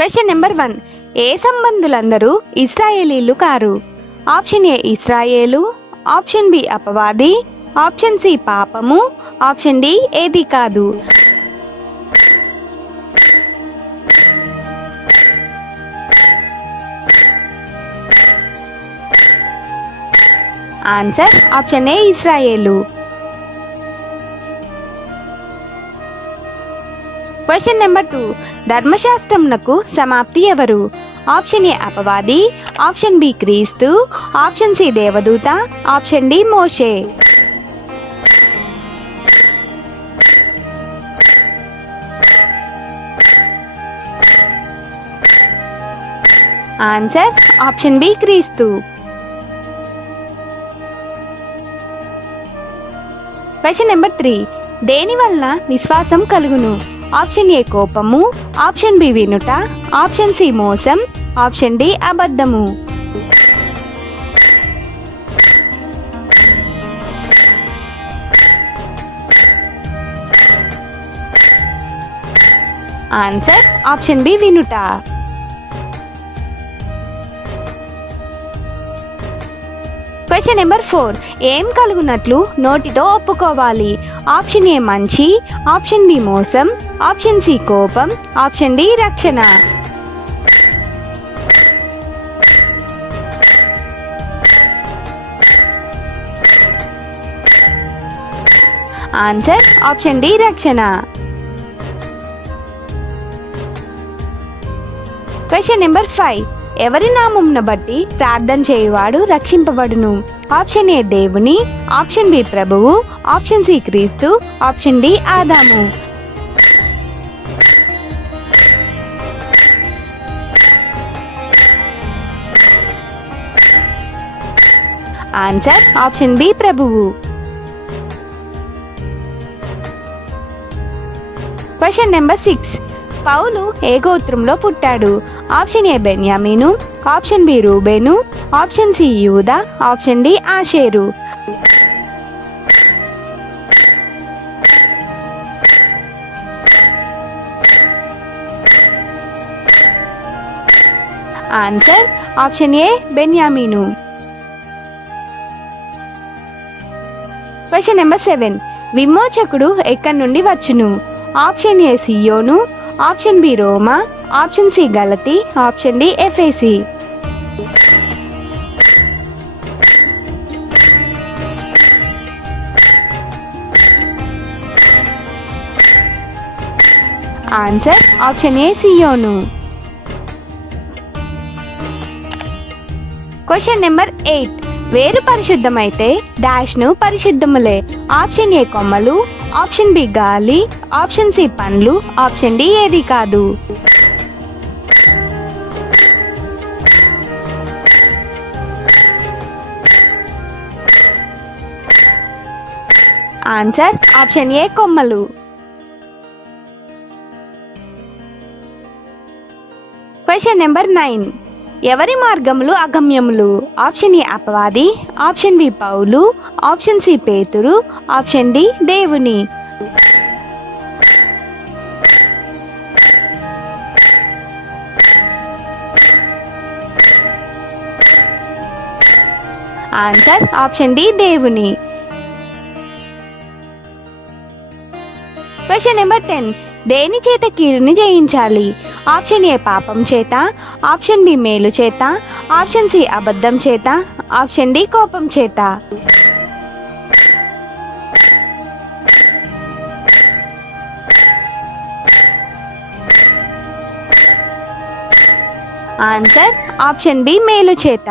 Question number one. ఏ సంబంధులందరూ ఇస్రాయేలీలు కారు. ఆప్షన్ ఏ ఇస్రాయేలు ఆప్షన్ బి అపవాది ఆప్షన్ సి పాపము ఆప్షన్ డి ఏది కాదు. ఆన్సర్ ఆప్షన్ ఏ ఇస్రాయేలు. Question number two. ధర్మశాస్త్రంనకు సమాప్తి ఎవరు? ఆప్షన్ ఏ అపవాది ఆప్షన్ బి క్రీస్తు ఆప్షన్ సి దేవదూత ఆప్షన్ డి మోషే. ఆన్సర్ ఆప్షన్ బి క్రీస్తు. Question number three. దేని వలన విశ్వాసం కలుగును? ఆప్షన్ ఏ కోపము ఆప్షన్ బి వినుట ఆప్షన్ సి మోసం ఆప్షన్ డి అబద్ధము. ఆన్సర్ ఆప్షన్ బి వినుట. Question number four. ఏం కలుగునట్లు నోటితో ఒప్పుకోవాలి. ఆప్షన్ ఏ మంచి ఆప్షన్ బి మోసం ఆప్షన్ సి కోపం ఆప్షన్ డి రక్షణ. ఆన్సర్ ఆప్షన్ డి రక్షణ. Question number five. ఎవరి నామంను బట్టి ప్రార్థన చేయువాడు రక్షింపబడును. ఆప్షన్ ఏ దేవుని ఆప్షన్ బి ప్రభువు ఆప్షన్ సి క్రీస్తు ఆప్షన్ డి ఆదాము. ఆన్సర్ ఆప్షన్ బి ప్రభువు. Question number six. పౌలు ఏ గోత్రంలో పుట్టాడు? ఆప్షన్ ఏ బెన్యామీను ఆప్షన్ బి రూబేను ఆప్షన్ సి యూదా ఆప్షన్ డి ఆషేరు. ఆన్సర్ ఆప్షన్ ఏ బెన్యామీను. Question number seven. విమోచకుడు ఎక్కడి నుండి వచ్చును? ఆప్షన్ ఏ సియోను ఆప్షన్ బి రోమా ఆప్షన్ సి గలతీ ఆప్షన్ డి ఎఫ్ఏసి. Answer option A Zion. Question number eight. వేరు పరిశుద్ధమైతే డాష్ను పరిశుద్ధములే. ఆప్షన్ ఏ కొమ్మలు ఆప్షన్ బి గాలి ఆప్షన్ సి పండ్లు ఆప్షన్ డి ఏది కాదు. ఆన్సర్ ఆప్షన్ ఏ కొమ్మలు. క్వశ్చన్ నెంబర్ నైన్ ఎవరి మార్గములు అగమ్యములు? ఆప్షన్ ఏ అపవాది. ఆప్షన్ బి పౌలు. ఆప్షన్ సి పేతురు. ఆప్షన్ డి దేవుని. ఆన్సర్ ఆప్షన్ డి దేవుని. Question number ten. దేని చేత కీడుని జయించాలి? ఆప్షన్ ఏ పాపం చేత ఆప్షన్ బి మేలు చేత ఆప్షన్ సి అబద్ధం చేత ఆప్షన్ డి కోపం చేత. ఆన్సర్ ఆప్షన్ బి మేలు చేత.